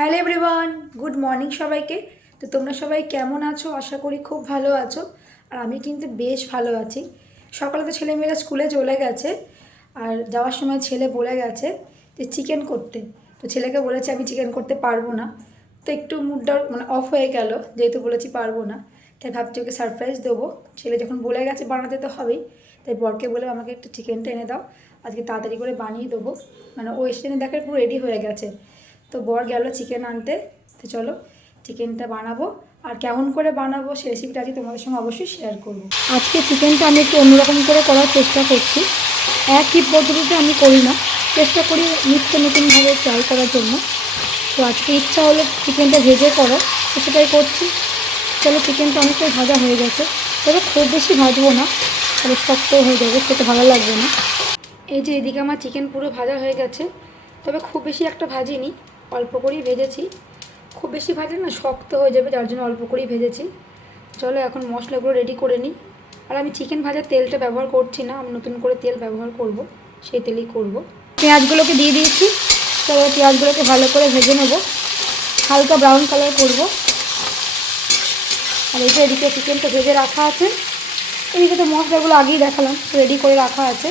Hello everyone, good morning সবাইকে। তো তোমরা সবাই কেমন আছো? আশা করি খুব ভালো আছো। আর আমি কিন্তু বেশ ভালো আছি। সকালে তো ছেলেমেয়েরা স্কুলে চলে গেছে, আর যাওয়ার সময় ছেলে বলে গেছে যে চিকেন করতে। তো ছেলেকে বলেছে আমি চিকেন করতে পারবো না। তো একটু মুডটা অফ হয়ে গেল, যেহেতু বলেছি পারবো না। তাই ভাবছি ওকে সারপ্রাইজ দেবো। ছেলে যখন বলে গেছে বানাতে তো হবেই। তাই বরকে বলে আমাকে একটু চিকেনটা এনে দাও, আজকে তাড়াতাড়ি করে বানিয়ে দেবো। ও এসে দেখার পুরো রেডি হয়ে গেছে। তো বর গেল চিকেন আনতে। তো চলো চিকেনটা বানাবো, আর কেমন করে বানাবো সেই রেসিপিটা আজকে তোমাদের সঙ্গে অবশ্যই শেয়ার করবো। আজকে চিকেনটা আমি একটু অন্যরকম করে করার চেষ্টা করছি। একই পদ্ধতিতে আমি করি না, চেষ্টা করি নিত্য নতুনভাবে ট্রাই করার জন্য। তো আজকে ইচ্ছা হলো চিকেনটা ভেজে করো, তো সেটাই করছি। চলো চিকেনটা অনেকটাই ভাজা হয়ে গেছে, তবে খুব বেশি ভাজবো না, তাহলে শক্ত হয়ে যাবে, খেতে ভালো লাগবে না। এই যে এদিকে আমার চিকেন পুরো ভাজা হয়ে গেছে, তবে খুব বেশি একটা ভাজিনি, অল্প করেই ভেজেছি। খুব বেশি ভাজলে না শক্ত হয়ে যাবে, যার জন্য অল্প করেই ভেজেছি। চলো এখন মশলাগুলো রেডি করে নিই। আর আমি চিকেন ভাজার তেলটা ব্যবহার করছি না, আমি নতুন করে তেল ব্যবহার করব, সেই তেলেই করব। পেঁয়াজগুলোকে দিয়ে দিয়েছি। চলো পেঁয়াজগুলোকে ভালো করে ভেজে নেব, হালকা ব্রাউন কালার করব। আর এই যে এদিকে চিকেনটা ভেজে রাখা আছে, এদিকে তো মশলাগুলো আগেই দেখালাম, রেডি করে রাখা আছে।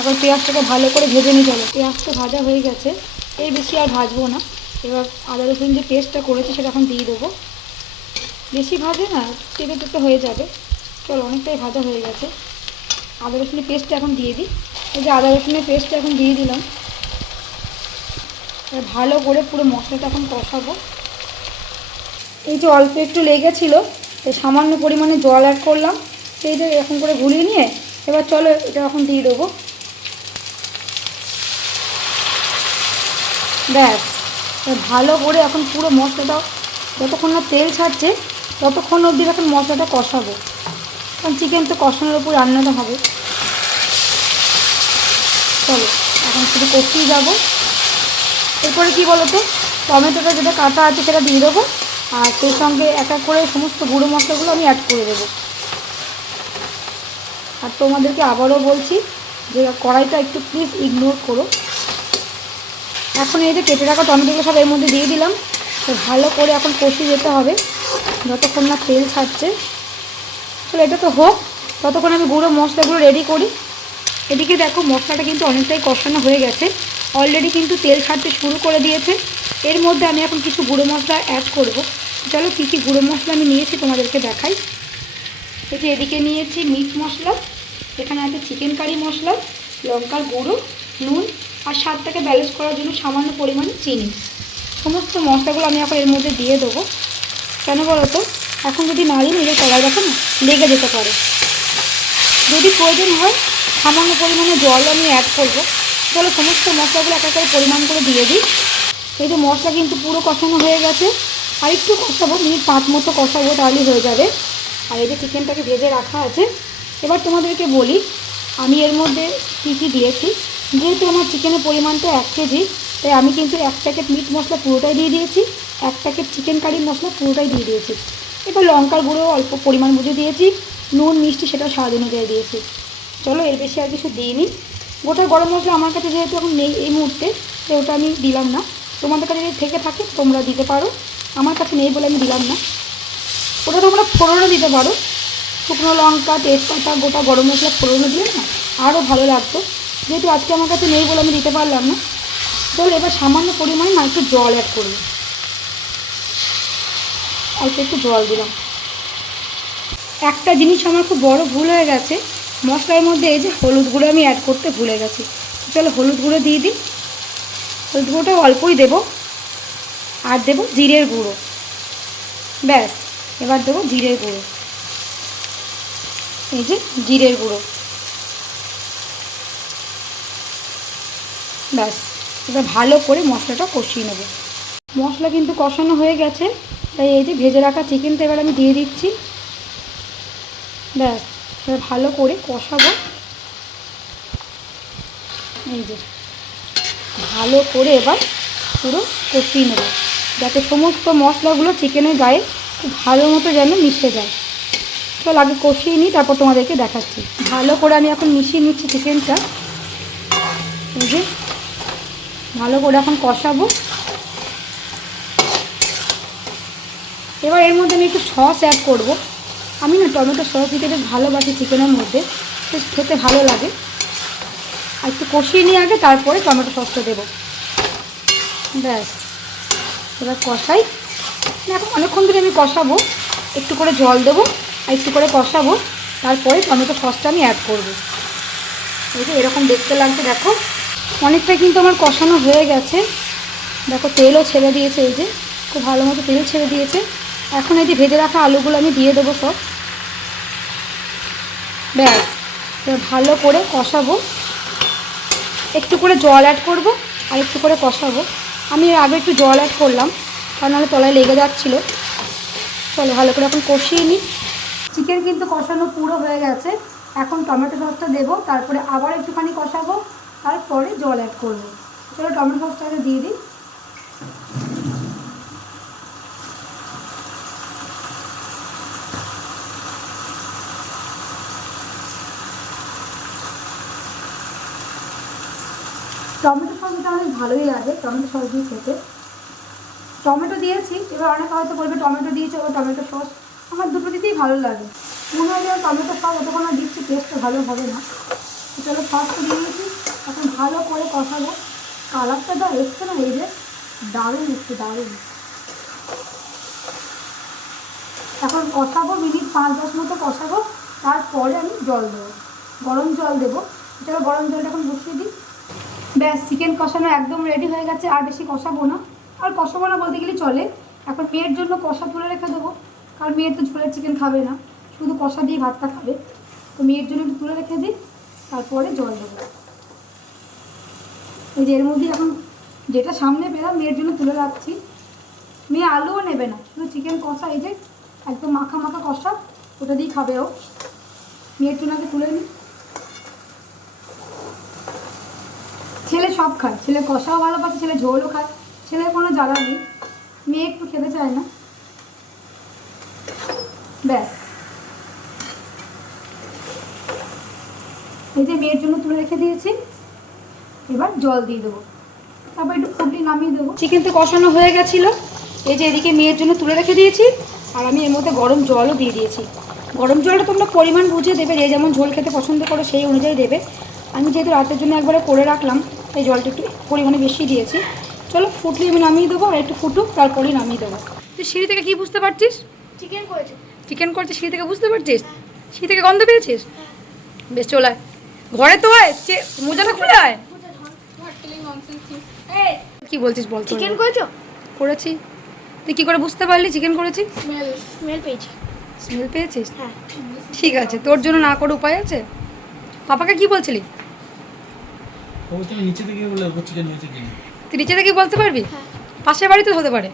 এখন পেঁয়াজটাকে ভালো করে ভেজে নিতে হবে। পেঁয়াজটা ভাজা হয়ে গেছে, এর বেশি আর ভাজবো না। এবার আদা রসুন যে পেস্টটা করেছি সেটা এখন দিয়ে দেবো। বেশি ভাজে না, তেতে তেতে হয়ে যাবে। চলো অনেকটাই ভাজা হয়ে গেছে, আদা রসুনের পেস্টটা এখন দিয়ে দিই। এই যে আদা রসুনের পেস্টটা এখন দিয়ে দিলাম। এবার ভালো করে পুরো মশলাটা এখন কষাবো। এই যে অল্প একটু লেগেছিলো, তাই সামান্য পরিমাণে জল অ্যাড করলাম। সেই যে এরকম করে ঘুরিয়ে নিয়ে এবার চলো এটা এখন দিয়ে দেবো। ব্যাস, ভালো করে এখন পুরো মশলাটা যতক্ষণ না তেল ছাড়ছে ততক্ষণ অবধি এখন মশলাটা কষাবো, কারণ চিকেন তো কষানোর উপর রান্নাটা হবে। চলো এখন শুধু কষিয়ে যাবো। এরপরে কী বলো তো, টমেটোটা যেটা কাটা আছে সেটা দিয়ে দেবো, আর সেই সঙ্গে এক এক করে সমস্ত গুঁড়ো মশলাগুলো আমি অ্যাড করে দেবো। আর তোমাদেরকে আবারও বলছি যে কড়াইটা একটু প্লিজ ইগনোর করো। এখন এই যে কেটে রাখা টমেটোগুলো সব এর মধ্যে দিয়ে দিলাম। তো ভালো করে এখন কষিয়ে যেতে হবে যতক্ষণ না তেল ছাড়ছে। চলো এটা তো হোক, ততক্ষণ আমি গুঁড়ো মশলাগুলো রেডি করি। এদিকে দেখো মশলাটা কিন্তু অনেকটাই কষানো হয়ে গেছে, অলরেডি কিন্তু তেল ছাড়তে শুরু করে দিয়েছে। এর মধ্যে আমি এখন কিছু গুঁড়ো মশলা অ্যাড করব। চলো কী কী গুঁড়ো মশলা আমি নিয়েছি তোমাদেরকে দেখাই। এই যে এদিকে নিয়েছি মিট মশলা, এখানে আছে চিকেন কারি মশলা, লঙ্কার গুঁড়ো, নুন, আর স্বাদটাকে ব্যালেন্স করার জন্য সামান্য পরিমাণে চিনি। সমস্ত মশলাগুলো আমি এখন এর মধ্যে দিয়ে দেবো। কেন বলো তো, এখন যদি নাড়ি নিলে কড়াই দেখো না লেগে যেতে পারে। যদি প্রয়োজন হয় সামান্য পরিমাণে জল আমি অ্যাড করবো। চলো সমস্ত মশলাগুলো এক এক করে পরিমাণ করে দিয়ে দিই। এই যে মশলা কিন্তু পুরো কষানো হয়ে গেছে, আর একটু কষাবো, মিনিট 5 মতো কষাবো, তাহলেই হয়ে যাবে। আর এই যে চিকেনটাকে ভেজে রাখা আছে। এবার তোমাদেরকে বলি আমি এর মধ্যে কী কী দিয়েছি। যেহেতু আমার চিকেনের পরিমাণটা 1 কেজি, তাই আমি কিন্তু 1 প্যাকেট মিট মশলা পুরোটাই দিয়ে দিয়েছি, 1 প্যাকেট চিকেন কারি মশলা পুরোটাই দিয়ে দিয়েছি। এবার লঙ্কার গুঁড়ো অল্প পরিমাণ বুঝে দিয়েছি, নুন মিষ্টি সেটা স্বাদ অনুযায়ী দিয়েছি। চলো এর বেশি আর কিছু দিইনি। গোটা গরম মশলা আমার কাছে যেহেতু এখন নেই এই মুহূর্তে, তো ওটা আমি দিলাম না। তোমাদের কাছে যদি থেকে থাকে তোমরা দিতে পারো, আমার কাছে নেই বলে আমি দিলাম না। ওটা তোমরা ফোড়নও দিতে পারো, শুকনো লঙ্কা, তেজপাতা, গোটা গরম মশলা ফোড়নও দিলে না আরও ভালো লাগতো। যেহেতু আজকে আমার কাছে নেই বলে আমি দিতে পারলাম না। চলো এবার সামান্য পরিমাণে না একটু জল অ্যাড করবো, অল্প একটু জল দিলাম। একটা জিনিস আমার খুব বড় ভুল হয়ে গেছে, মশলার মধ্যে এই যে হলুদ গুঁড়ো আমি অ্যাড করতে ভুলে গেছি। চলো হলুদ গুঁড়ো দিয়ে দিই, হলুদ গুঁড়োটা অল্পই দেবো। আর দেবো জিরের গুঁড়ো, ব্যাস। এবার দেবো জিরের গুঁড়ো, এই যে জিরের গুঁড়ো, ব্যাস। এবার ভালো করে মশলাটা কষিয়ে নেব। মশলা কিন্তু কষানো হয়ে গেছে, তাই এই যে ভেজে রাখা চিকেনটা এবার আমি দিয়ে দিচ্ছি, ব্যাস। এবার ভালো করে কষাবো। এই যে ভালো করে এবার পুরো কষিয়ে নেব, যাতে সমস্ত মশলাগুলো চিকেনের গায়ে খুব ভালো মতো যেন মিশে যায়। চল আগে কষিয়ে নিই, তারপর তোমাদেরকে দেখাচ্ছি। ভালো করে আমি এখন মিশিয়ে নিচ্ছি চিকেনটা। এই যে ভালো করে এখন কষাবো। এবার এর মধ্যে আমি একটু সস অ্যাড করব। আমি না টমেটো সস দিতে বেশ ভালোবাসি চিকেনের মধ্যে, বেশ খেতে ভালো লাগে। আর একটু কষিয়ে নিয়ে আগে তারপরে টমেটো সসটা দেবো। ব্যাস, এবার কষাই। এখন অনেকক্ষণ ধরে আমি কষাবো, একটু করে জল দেবো আর একটু করে কষাবো, তারপরে টমেটো সসটা আমি অ্যাড করবো। এই যে এরকম দেখতে লাগছে, দেখো অনেকটাই কিন্তু আমার কষানো হয়ে গেছে। দেখো তেলও ছেড়ে দিয়েছে, এই যে খুব ভালো মতো তেল ছেড়ে দিয়েছে। এখন এই যে ভেজে রাখা আলুগুলো আমি দিয়ে দেবো সব। ব্যাস, এবার ভালো করে কষাবো, একটু করে জল অ্যাড করব আর একটু করে কষাবো। আমি এর আগে একটু জল অ্যাড করলাম, কারণ নাহলে তলায় লেগে যাচ্ছিলো। চলো ভালো করে এখন কষিয়ে নিই। চিকেন কিন্তু কষানো পুরো হয়ে গেছে। এখন টমেটো সসটা দেবো, তারপরে আবার একটুখানি কষাবো, তারপরে জল অ্যাড করবো। চলো টমেটো সসটাকে দিয়ে দিই। টমেটো সসটা অনেক ভালোই লাগে, টমেটো সস দিয়ে খেতে। টমেটো দিয়েছি, এবার অনেকে হয়তো বলবে টমেটো দিয়েছে এবার টমেটো সস। আমার দুটো দিতেই ভালো লাগে। মনে হয় যে টমেটো সস অতক্ষণ আর দিচ্ছি, টেস্টটা ভালো হবে না। চলো সসটা দিয়ে দিয়েছি, এখন ভালো করে কষাবো। কালারটা যা এসছে না, এই যে দারুণ এসছে, দারুণ। এখন কষাবো, মিনিট 5-10 মতো কষাবো, তারপরে আমি জল দেবো, গরম জল দেবো। চলো গরম জলটা এখন বসিয়ে দিই। ব্যাস, চিকেন কষানো একদম রেডি হয়ে গেছে। আর বেশি কষাবো না, আর কষাবো না বলতে গেলে চলে। এখন মেয়ের জন্য কষা তুলে রেখে দেবো, কারণ মেয়ের তো ঝোলের চিকেন খাবে না, শুধু কষা দিয়ে ভাতটা খাবে। তো মেয়ের জন্য একটু তুলে রেখে দিই, তারপরে জল দেবো। এই যে এর মধ্যে এখন যেটা সামনে পেলাম মেয়ের জন্য তুলে রাখছি। মেয়ে আলুও নেবে না, শুধু চিকেন কষা, এই যে একদম মাখা মাখা কষা, ওটা দিয়েই খাবে ও। মেয়ের জন্য আগে তুলে নিই। ছেলে সব খায়, ছেলে কষাও ভালোবাসে, ছেলে ঝোলও খায়, ছেলের কোনো জ্বালা নেই। মেয়ে একটু খেতে চায় না। ব্যাস, এই যে মেয়ের জন্য তুলে রেখে দিয়েছি। এবার জল দিয়ে দেবো, তারপর একটু ফুটিয়ে নামিয়ে দেবো। চিকেন তো কষানো হয়ে গেছিলো। এই যে এদিকে মেয়ের জন্য তুলে রেখে দিয়েছি, আর আমি এর মধ্যে গরম জলও দিয়ে দিয়েছি। গরম জলটা তোমরা পরিমাণ বুঝে দেবে, যে যেমন ঝোল খেতে পছন্দ করো সেই অনুযায়ী দেবে। আমি যেহেতু রাতের জন্য একবারে করে রাখলাম, তাই জলটা একটু পরিমাণে বেশি দিয়েছি। চলো ফুটলে আমি নামিয়ে দেবো, আর একটু ফুটুক, তারপরেই নামিয়ে দেবো। তুই সিঁড়ি থেকে কি বুঝতে পারছিস? চিকেন করেছে। চিকেন করছিস, সিঁড়ি থেকে বুঝতে পারছিস? সিঁড়ি থেকে গন্ধ পেয়েছিস? বেশ, চল আয় ঘরে, তো আয়, মোজাটা খুলে আয়। কি বলছিস বল? চিকেন করেছো? করেছি। তুই কি করে বুঝতে পারলি চিকেন করেছি? স্মেল পেয়েছি। স্মেল পেয়েছিস? হ্যাঁ। ঠিক আছে, তোর জন্য না করে উপায় আছে? পাপাকে কি বলছিলি? ও তুমি নিচে থেকে বলে ওপর চিকেন হয়েছে কি? তুই নিচে থেকে বলতে পারবি? হ্যাঁ। পাশের বাড়িতে হতে পারে।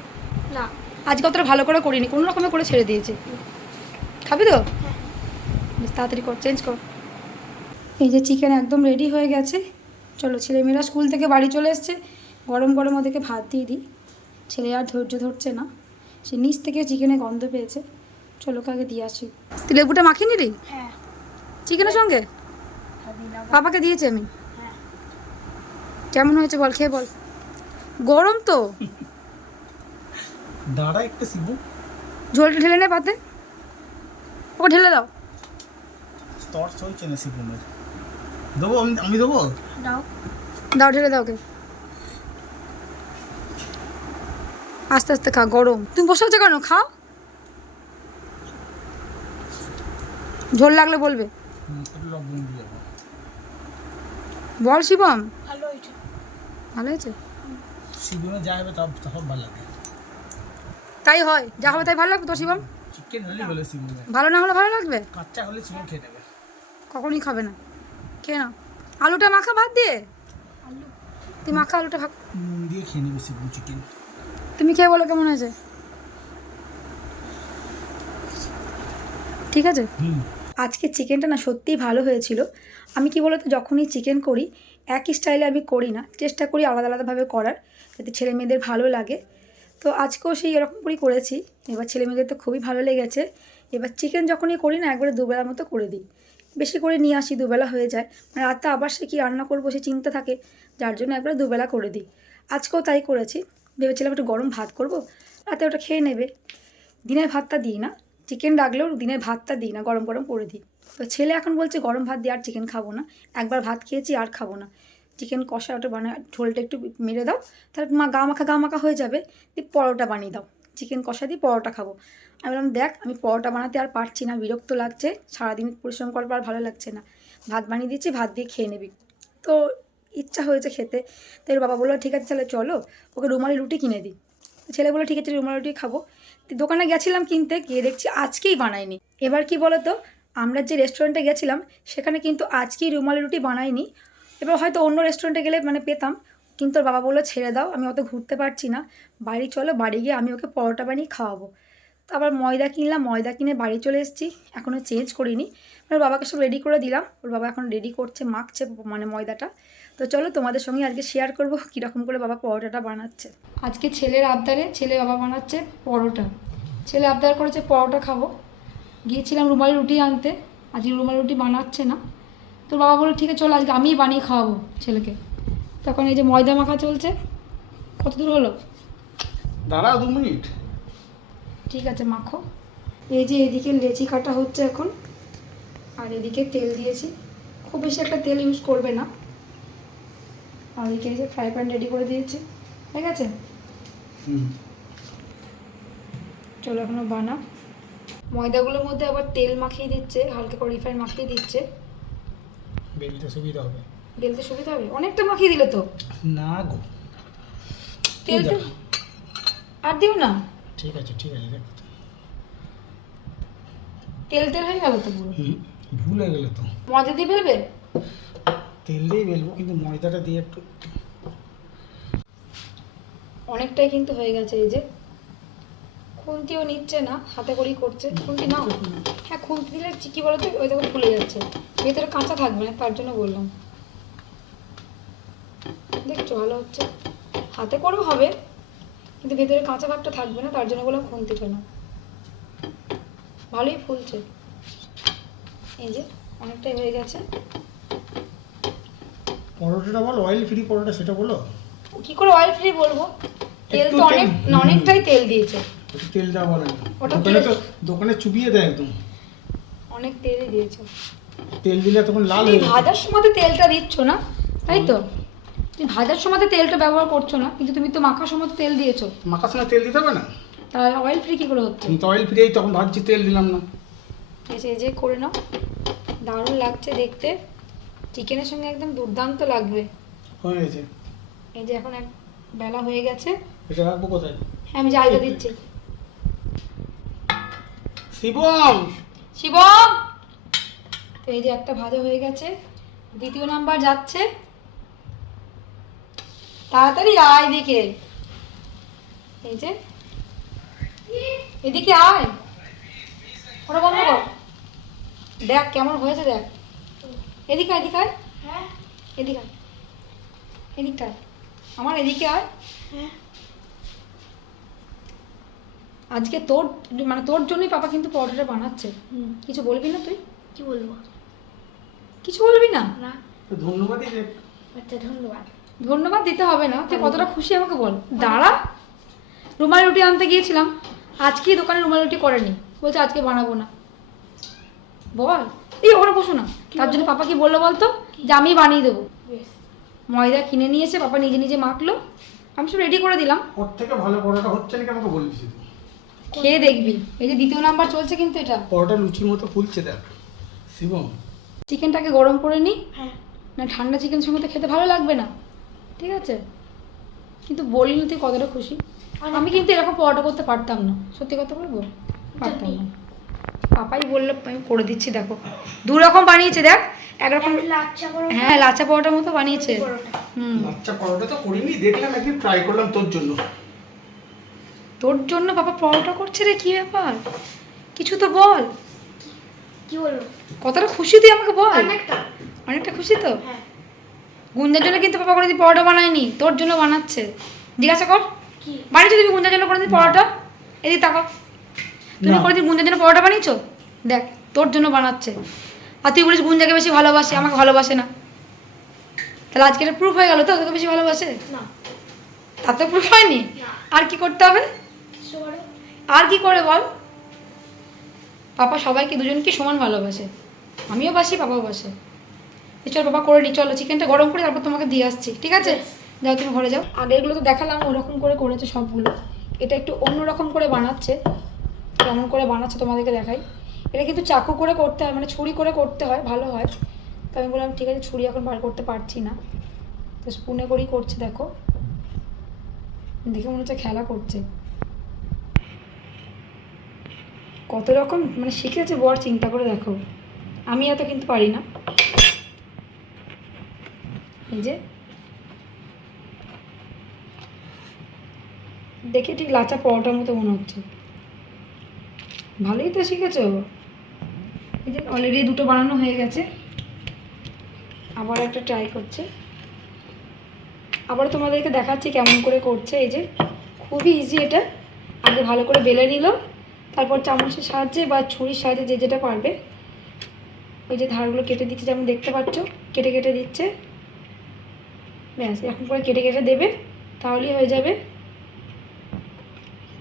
না, আজকে অতটা ভালো করে করিনি, কোনো রকমে করে ছেড়ে দিয়েছি। খাবি তো? বেশ তাড়াতাড়ি কর, চেঞ্জ কর। এই যে চিকেন একদম রেডি হয়ে গেছে। চলো, ছেলেমেয়েরা স্কুল থেকে বাড়ি চলে এসছে, গরম গরম ওদেরকে ভাত দিয়ে দিই। ছেলে আর ধৈর্য ধরছে না, সে নিচ থেকে চিকেনে গন্ধ পেয়েছে। চলো ওকে আগে দিয়ে আসি। তুই লেবুটা মাখিয়ে নিলি হ্যাঁ। চিকেনের সঙ্গে? পাপাকে দিয়েছি আমি। হ্যাঁ। কেমন হয়েছে বল, খেয়ে বল। গরম তো, দাঁড়া একটা সিবু ঝোলটা ঢেলে নে পাতে, ওকে ঢেলে দাও। স্তর সইছে না সিবুনের। দেবো আমি দেবো। দাও। দাও, ঢেলে দাও ওকে। আস্তে আস্তে খা, গরম। তুমি বসে আছো কেন? খাও। ঝোল লাগলে বলবে। একটু লবণ দিয়ে দেবো। বল শিবম, ভালো হয়েছে। ভালো হয়েছে? সিবুনে যা হবে তা সব ভালো লাগে। তাই হয়, যা হবে তাই ভালো লাগবে তো শিবম? চিকেন হলে হলে সিবুনে ভালো না হলে ভালো লাগবে? কাঁচা হলে চিকেন খেয়ে নেবে। কখনই খাবে না, খেয়ে নাও। আলুটা মাখা ভাত দিয়ে, আলু তুই মাখা আলুটা ভাগ। নুন দিয়ে খেয়ে নেবে সিবুন চিকেন। তুমি খেয়ে বলো কেমন হয়েছে। ঠিক আছে। আজকে চিকেনটা না সত্যিই ভালো হয়েছিল। আমি কি বলতো, যখনই চিকেন করি একই স্টাইলে আমি করি না, চেষ্টা করি আলাদা আলাদাভাবে করার, যাতে ছেলে মেয়েদের ভালো লাগে। তো আজকেও সেই এরকম করেই করেছি। এবার ছেলে মেয়েদের তো খুবই ভালো লেগেছে। এবার চিকেন যখনই করি না, একবারে দুবেলার মতো করে দিই, বেশি করে নিয়ে আসি, দুবেলা হয়ে যায়। মানে রাতে আবার সে কী রান্না করবো সে চিন্তা থাকে, যার জন্য একবারে দুবেলা করে দিই। আজকেও তাই করেছি, ভেবেছিলাম একটু গরম ভাত করব, রাতে ওটা খেয়ে নেবে। দিনের ভাতটা দিই না, চিকেন রাখলেও দিনের ভাতটা দিই না, গরম গরম করে দিই। তো ছেলে এখন বলছে গরম ভাত দিয়ে আর চিকেন খাবো না, একবার ভাত খেয়েছি আর খাবো না, চিকেন কষা ওটা বানায় ঝোলটা একটু মেরে দাও, তাহলে মা গা মাখা হয়ে যাবে, দিয়ে পরোটা বানিয়ে দাও, চিকেন কষা দিয়ে পরোটা খাবো। আমি বললাম দেখ আমি পরোটা বানাতে আর পারছি না, বিরক্ত লাগছে, সারাদিন পরিশ্রম করবার আর ভালো লাগছে না, ভাত বানিয়ে দিচ্ছি, ভাত দিয়ে খেয়ে নিবি। তো ইচ্ছা হয়েছে খেতে, তো এর বাবা বললো ঠিক আছে তাহলে চলো ওকে রুমালি রুটি কিনে দিই। ছেলে বললো ঠিক আছে রুমালি রুটি খাবো। তো দোকানে গেছিলাম কিনতে, গিয়ে দেখছি আজকেই বানায়নি। এবার কি বলো তো, আমরা যে রেস্টুরেন্টে গেছিলাম সেখানে কিন্তু আজকেই রুমালি রুটি বানায়নি। এবার হয়তো অন্য রেস্টুরেন্টে গেলে মানে পেতাম, কিন্তু ওর বাবা বললো ছেড়ে দাও, আমি অত ঘুরতে পারছি না, বাড়ি চলো, বাড়ি গিয়ে আমি ওকে পরোটা বানিয়ে খাওয়াবো। তো আবার ময়দা কিনলাম, ময়দা কিনে বাড়ি চলে এসেছি, এখনও চেঞ্জ করিনি। ওর বাবাকে সব রেডি করে দিলাম, ওর বাবা এখন রেডি করছে, মাখছে মানে ময়দাটা। তো চলো তোমাদের সঙ্গে আজকে শেয়ার করবো কীরকম করে বাবা পরোটাটা বানাচ্ছে। আজকে ছেলের আবদারে ছেলে বাবা বানাচ্ছে পরোটা, ছেলে আবদার করেছে পরোটা খাবো। গিয়েছিলাম রুমালি রুটি আনতে, আজকে রুমালি রুটি বানাচ্ছে না, তো বাবা বললো ঠিক আছে চলো আজকে আমিই বানিয়ে খাওয়াবো ছেলেকে। তখন এই যে ময়দা মাখা চলছে, কত দূর হলো? দাঁড়াও 2 মিনিট। ঠিক আছে মাখো। এই যে এদিকে লেচি কাটা হচ্ছে এখন, আর এদিকে তেল দিয়েছি, খুব বেশি একটা তেল ইউজ করবে না। আর এদিকে এই যে ফ্রাই প্যান রেডি করে দিয়েছি, ঠিক আছে। চলো এখনো বানা। ময়দাগুলোর মধ্যে আবার তেল মাখিয়ে দিচ্ছে, হালকা করে রিফাইন মাখিয়ে দিচ্ছে, বেলতে সুবিধা হবে। বেলতে সুবিধা হবে, অনেকটা মাখিয়ে দিলে তো। না গো, তেলটা আর দিও না। ঠিক আছে দেখো তো। তেল হয়ে গেল তো পুরো। ভুলে গেলে তো। ময়দা দিয়ে বেলবে? তেল দিয়ে বেলবো, কিন্তু ময়দাটা দিয়ে একটু। অনেকটাই কিন্তু হয়ে গেছে। এই যে খুন্তিও নিচ্ছে না, হাতে করেই করছে। খুন্তি নাও। হ্যাঁ খুন্তি দিলে কী বলো তো, ওই দেখো ফুলে যাচ্ছে, ভেতরে কাঁচা থাকবে না, তার জন্য বললাম। দেখছো ভালো হচ্ছে, হাতে করেও হবে কিন্তু ভেতরে কাঁচা ভাবটা থাকবে না, তার জন্য বললাম খুন্তিটা না। ভালোই ফুলছে। এই যে অনেকটাই হয়ে গেছে। পরোটাটা বলো, অয়েল ফ্রি পরোটা সেটা বলো। কি করে অয়েল ফ্রি বলবো, তেল তো অনেকটাই তেল দিয়েছে। তেল দেওয়া বলে না, ওটা দোকানে তো দোকানে চুবিয়ে দেয় একদম, অনেক তেলই দিয়েছে। তেল দিলে তখন লাল তুমি হয়ে যায়। ভাজার সময় তেলটা দিচ্ছ না, তাই তো? তুমি ভাজার সময় তেলটা ব্যবহার করছো না, কিন্তু তুমি তো মাখার সময় তেল দিয়েছো। মাখার সময় তেল দিতে হবে না? তাহলে অয়েল ফ্রি কী করে হচ্ছে? আমি তো অয়েল ফ্রি, তখন ভাবছি তেল দিলাম না। এই যে করে নাও, দারুণ লাগছে দেখতে, চিকেনের সঙ্গে একদম দুর্দান্ত লাগবে। হয়ে গেছে। এই যে এখন এক বেলা হয়ে গেছে। এটা রাখবো কোথায়? হ্যাঁ আমি জায়গা দিচ্ছি। শিবম শিবম, তো এই যে একটা ভাজা হয়ে গেছে, দ্বিতীয় নাম্বার যাচ্ছে। তাড়াতাড়ি আয় এদিকে, এই যে এদিকে আয়, ওটা বন্ধ কর। দেখ কেমন হয়েছে দেখ, এদিকে আয়, এদিকে আয়, হ্যাঁ এদিকে আয়, এদিকটা আয়, আমার এদিকে আয়। হ্যাঁ আজকে তোর জন্যই পাপা কিন্তু পরোটাটা বানাচ্ছে। কিছু বলবি না তুই? কি বলবো? কিছু বলবি না? না। ধন্যবাদই দে। আচ্ছা ধন্যবাদ। ধন্যবাদ দিতে হবে না, তুই কতটা খুশি আমাকে বল। দাঁড়া, রুমালি রুটি আনতে গিয়েছিলাম, আজকেই দোকানে রুমালি রুটি করেনি, বলছে আজকে বানাবো না। বল, এই ওখানে বসো না। তার জন্য পাপা কি বললো বলতো, যে আমি বানিয়ে দেবো। বেশ। ময়দা কিনে নিয়ে এসে পাপা নিজে নিজে মাখলো, আমি সব রেডি করে দিলাম। ওর থেকে ভালো পরোটা হচ্ছে নাকি আমাকে বলবি শুধু। খেয়ে দেখবি। এই যে দ্বিতীয় নাম্বার চলছে কিন্তু এটা। পরোটা লুচির মতো ফুলছে দেখ শিবম। চিকেনটাকে গরম করে নিই, হ্যাঁ না ঠান্ডা চিকেন সঙ্গে তো খেতে ভালো লাগবে না, ঠিক আছে? কিন্তু বলিনি তুই কতটা খুশি। আমি কিন্তু এরকম পরোটা করতে পারতাম না, সত্যি কথা বলবো, পারতাম না। পাপাই বললো আমি করে দিচ্ছি। দেখো 2 রকম বানিয়েছে, দেখ একরকম, লাচ্ছা পরোটা। হ্যাঁ লাচা পরোটার মতো বানিয়েছে। পরোটা। আচ্ছা পরোটা তো করিনি, দেখলাম একদিন ট্রাই করলাম তোর জন্য। তোর জন্য পাপা পরোটা করছে রে, কি ব্যাপার? কিছু তো বল, কি বলবো? কতটা খুশি তুই আমাকে বল। অনেকটা। অনেকটা খুশি তো? হ্যাঁ। গুঞ্জার জন্য কিন্তু পাপা কোনোদিন পরোটা বানায়নি, তোর জন্য বানাচ্ছে। জিজ্ঞাসা কর, কি? বানিয়েছো তুমি গুঞ্জার জন্য কোনোদিন পরোটা? এদিকে তাকাও, তুমি না। কোনোদিন গুঞ্জার জন্য পরোটা বানিয়েছো? দেখ তোর জন্য বানাচ্ছে। আর তুই বলিস গুঞ্জাকে বেশি ভালোবাসে, আমাকে ভালোবাসে না। তাহলে আজকে এটা প্রুফ হয়ে গেল তো তোকে বেশি ভালোবাসে? না। তাতে প্রুফ হয়নি? না। আর কি করতে হবে? কিছু করো। আর কি করে বল, পাপা সবাইকে দুজনকে সমান ভালোবাসে, আমিও বাসি পাপাও বাসে। চল বাবা করে নি, চলো চিকেনটা গরম করে তারপর তোমাকে দিয়ে আসছি, ঠিক আছে? যাও তুমি ঘরে যাও। আগেরগুলো তো দেখালাম ওরকম করে করেছে সবগুলো, এটা একটু অন্যরকম করে বানাচ্ছে। কেমন করে বানাচ্ছে তোমাদেরকে দেখাই। এটা কিন্তু চাকু করে করতে হয়, মানে ছুরি করে করতে হয়, ভালো হয়। তো আমি বললাম ঠিক আছে, ছুরি এখন বার করতে পারছি না, তো স্পুনে করেই করছে। দেখো দেখে মনে হচ্ছে খেলা করছে। কত রকম মানে শিখেছে বর, চিন্তা করে দেখো। আমি এত কিন্তু পারি না। এই যে দেখে ঠিক লাচা পরোটার মতো মনে হচ্ছে। ভালোই তো শিখেছো। এই যে অলরেডি দুটো বানানো হয়ে গেছে, আবার একটা ট্রাই করছে। আবার তোমাদেরকে দেখাচ্ছি কেমন করে করছে। এই যে খুবই ইজি এটা। আগে ভালো করে বেলে নিল, তারপর চামচের সাহায্যে বা ছুরির সাহায্যে যে যেটা পারবে ওই যে ধারগুলো কেটে দিচ্ছে, যেমন দেখতে পাচ্ছ কেটে কেটে দিচ্ছে। ব্যাস এখন করে কেটে কেটে দেবে, তাহলেই হয়ে যাবে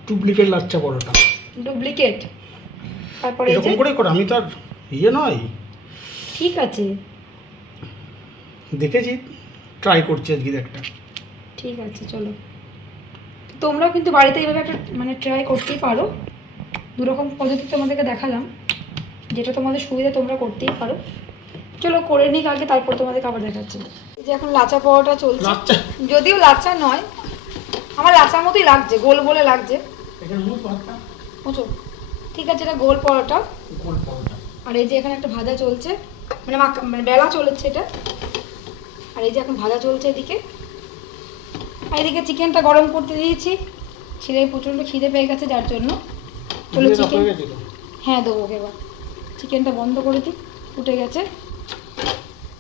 ডুপ্লিকেট লাচ্চা পরোটা। ডুপ্লিকেট। তারপরে এই যে এরকম করে করে, আমি তো আর ইয়ে নয়, ঠিক আছে, দেখেছি, ট্রাই করছি আজকে একটা। ঠিক আছে চলো। তোমরাও কিন্তু বাড়িতে এইভাবে একটা মানে ট্রাই করতেই পারো। দুরকম পদ্ধতি তোমাদেরকে দেখালাম, যেটা তোমাদের সুবিধা তোমরা করতেই পারো। চলো করে নিক আগে, তারপর তোমাদেরকে আবার দেখাচ্ছি। এই যে এখন লাচা পরোটা চলছে, লাচ্চা যদিও লাচা নয়, আমার লাচার মতোই লাগছে, গোল গোলে লাগছে। এখানে মুখ ভাতটা বুঝো, ঠিক আছে, এটা গোল পরোটা। গোল পরোটা। আর এই যে এখানে একটা ভাজা চলছে, মানে মানে বেলা চলেছে এটা। আর এই যে এখন ভাজা চলছে এদিকে। আর এদিকে চিকেনটা গরম করতে দিয়েছি। ছেলে প্রচণ্ড খিদে পেয়ে গেছে, যার জন্য চলো চিকেন, হ্যাঁ দেবো এবার। চিকেনটা বন্ধ করে দিই, ফুটে গেছে।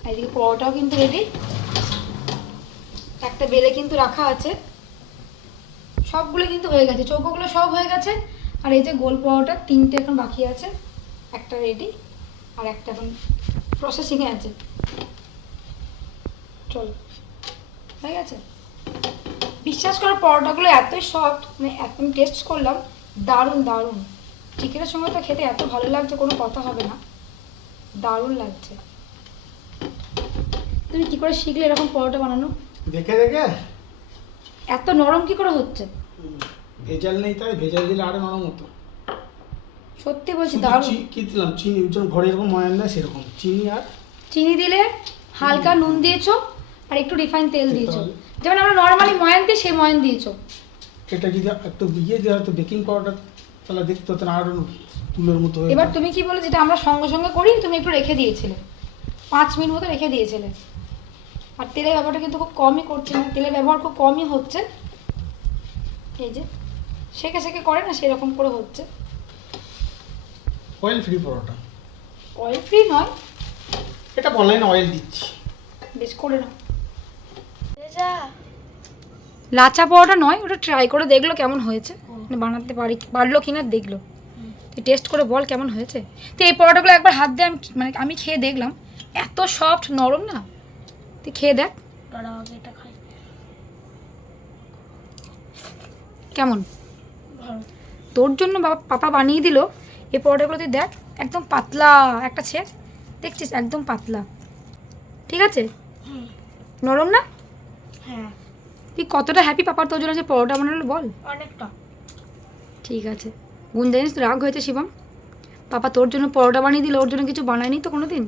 আর এদিকে পরোটাও কিন্তু রেডি, একটা বেলে কিন্তু রাখা আছে। সবগুলো কিন্তু হয়ে গেছে, চৌকোগুলো সব হয়ে গেছে। আর এই যে গোল পরোটা তিনটে এখন বাকি আছে, একটা রেডি আর একটা এখন প্রসেসিংয়ে আছে। চলো হয়ে গেছে। বিশ্বাস করো পরোটাগুলো এতই সফট, মানে এত আমি টেস্ট করলাম, দারুণ দারুণ। চিকেনের সঙ্গে তো খেতে এত ভালো লাগছে, কোনো কথা হবে না, দারুণ লাগছে। তুমি কি করে শিখলে এরকম পরোটা বানানো? দেখে দেখে। এত নরম কি করে হচ্ছে? ভেজাল নেই, তাই ভেজাল দিলে আরো নরম হতো। সত্যি বলছি দারুণ। কি দিলাম? চিনি, যেমন ঘরে এরকম ময়ান দেয় সেরকম চিনি, আর চিনি দিলে, হালকা নুন দিয়েছো, আর একটু রিফাইন তেল দিয়েছো, যেমন আমরা নর্মালি ময়ান দিই সেই ময়ান দিয়েছো। এটা যদি একটু ইয়ে দেওয়া হতো বেকিং পাউডার, তাহলে দেখতে হতো না আরো তুলোর মতো হয়ে এবার যেত। তুমি কি বলো, যেটা আমরা সঙ্গে সঙ্গে করি, তুমি একটু রেখে দিয়েছিলে, 5 মিনিট মতো রেখে দিয়েছিলে। আর তেলের ব্যবহারটা কিন্তু খুব কমই করছে, না তেলের ব্যবহার খুব কমই হচ্ছে। এই যে সেকে সেকে করে না, সেরকম করে হচ্ছে। অয়েল ফ্রি পরোটা, অয়েল ফ্রি নয়, এটা বলাই না, অয়েল দিচ্ছি। বেশ করে না, যা লাচা পরোটা নয়, ওটা ট্রাই করে দেখলো কেমন হয়েছে, মানে বানাতে পারলো কিনা দেখলো। তুই টেস্ট করে বল কেমন হয়েছে। তো এই পরোটাগুলো একবার হাত দিয়ে আমি খেয়ে দেখলাম, এত সফট নরম না। তুই খেয়ে দেখ দাঁড়া আগে এটা খাই। কেমন। ভালো। তোর জন্য পাপা বানিয়ে দিল এই পরোটাগুলো, তুই দেখ একদম পাতলা একটা ছেড়, দেখছিস একদম পাতলা, ঠিক আছে, হুম। নরম না। হ্যাঁ তুই কতটা হ্যাপি পাপার তোর জন্য যে পরোটা বানালো বল। অনেকটা। ঠিক আছে, গুণ জানিস তো রাগ হয়েছে শিবম, পাপা তোর জন্য পরোটা বানিয়ে দিল, ওর জন্য কিছু বানায়নি তো কোনো দিন।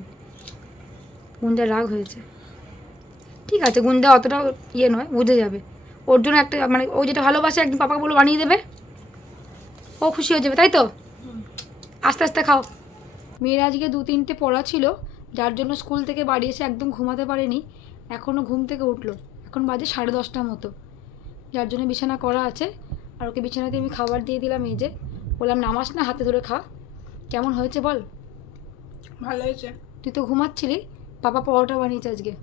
গুঞ্জার রাগ হয়েছে, ঠিক আছে, গুঞ্জা অতটা ইয়ে নয়, বুঝে যাবে। ওর জন্য একটা মানে ও যেটা ভালোবাসে একদিন পাপাকে বলে বানিয়ে দেবে, ও খুশি হয়ে যাবে, তাই তো। আস্তে আস্তে খাও। মেয়ের আজকে 2-3টে পড়া ছিল, যার জন্য স্কুল থেকে বাড়ি এসে একদম ঘুমাতে পারেনি। এখনও ঘুম থেকে উঠলো, এখন বাজে 10:30 মতো, যার জন্য বিছানা করা আছে। আর ওকে বিছানাতে আমি খাবার দিয়ে দিলাম। এই যে বললাম নামাস না, হাতে ধরে খা। কেমন হয়েছে বল। ভালো হয়েছে। তুই তো ঘুমাচ্ছিলি, পাপা পরোটা বানিয়েছে আজকে,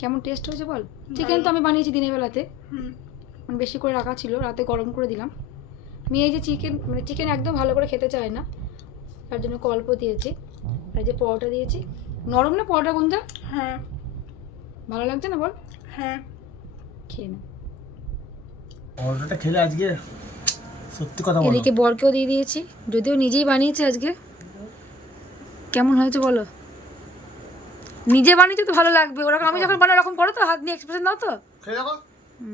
কেমন টেস্ট হয়েছে বল। চিকেন তো আমি বানিয়েছি দিনের বেলাতে, মানে বেশি করে রাখা ছিল, রাতে গরম করে দিলাম। মেয়ে এই যে চিকেন একদম ভালো করে খেতে চায় না, তার জন্য অল্প দিয়েছি। আর এই যে পরোটা দিয়েছি, নরম না পরোটা গুঞ্জা? হ্যাঁ ভালো লাগছে না বল। হ্যাঁ খেয়ে না। পরোটাটা খেলে আজকে সত্যি কথা বলো। এদিকে বরকেও দিয়ে দিয়েছি, যদিও নিজেই বানিয়েছে আজকে। কেমন হয়েছে বলো? নিজে বানিয়েছো তো ভালো লাগবে, ওরকম আমি যখন বানাই ওরকম করো তো, হাত নিয়ে এক্সপ্রেশন দাও তো। খেয়ে দেখো।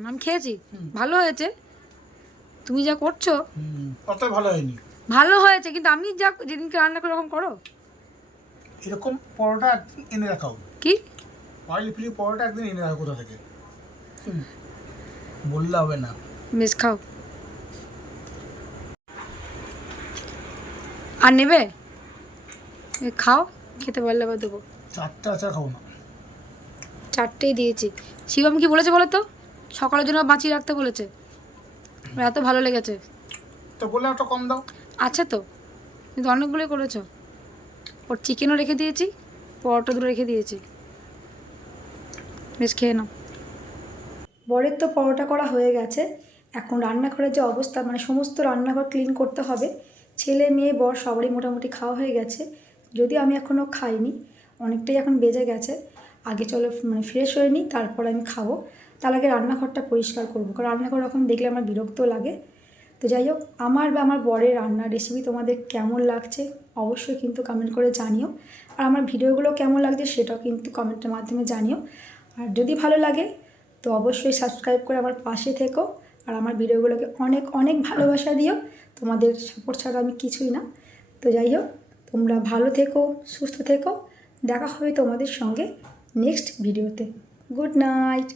আমি খেয়েছি, ভালো হয়েছে। তুমি যা করছো অতই ভালো হয়নি। ভালো হয়েছে, কিন্তু আমি যা যেদিনকে রান্না করে ওরকম করো। এরকম পরোটা একদিন এনে রাখাও, কি অয়েল ফ্রি পরোটা একদিন এনে রাখো কোথা থেকে, বললে হবে না। বেশ, খাও। আর নেবে? খাও, খেতে পারলে আবার দেবো। 4টা আচার খাবো না। 4টেই দিয়েছি। শিবম কি বলেছে বলো তো? সকালের জন্য বাঁচিয়ে রাখতে বলেছে, ওর এত ভালো লেগেছে। তো বললে একটা কম দাও। আছে তো, কিন্তু অনেকগুলোই করেছো। ওর চিকেনও রেখে দিয়েছি, পরোটা দুটো রেখে দিয়েছি। বেশ, খেয়ে নাও। বরের তো পরোটা করা হয়ে গেছে। এখন রান্নাঘরের যে অবস্থা, মানে সমস্ত রান্নাঘর ক্লিন করতে হবে। ছেলে মেয়ে বর সবারই মোটামুটি খাওয়া হয়ে গেছে, যদিও আমি এখনও খাইনি, অনেকটাই এখন বেজে গেছে। আগে চলো মানে ফ্রেশ হয়ে নিই, তারপর আমি খাবো। তার আগে রান্নাঘরটা পরিষ্কার করবো, কারণ রান্নাঘর এখন দেখলে আমার বিরক্ত লাগে। তো যাই হোক, আমার বা আমার বরের রান্নার রেসিপি তোমাদের কেমন লাগছে অবশ্যই কিন্তু কমেন্ট করে জানিও। আর আমার ভিডিওগুলো কেমন লাগছে সেটাও কিন্তু কমেন্টের মাধ্যমে জানিও। আর যদি ভালো লাগে তো অবশ্যই সাবস্ক্রাইব করে আমার পাশে থেকো, আর আমার ভিডিওগুলোকে অনেক অনেক ভালোবাসা দিও। তোমাদের সাপোর্ট ছাড়া আমি কিছুই না। তো যাই হোক, তোমরা ভালো থেকো, সুস্থ থেকো। দেখা হবে তোমাদের সঙ্গে নেক্সট ভিডিওতে। Good night.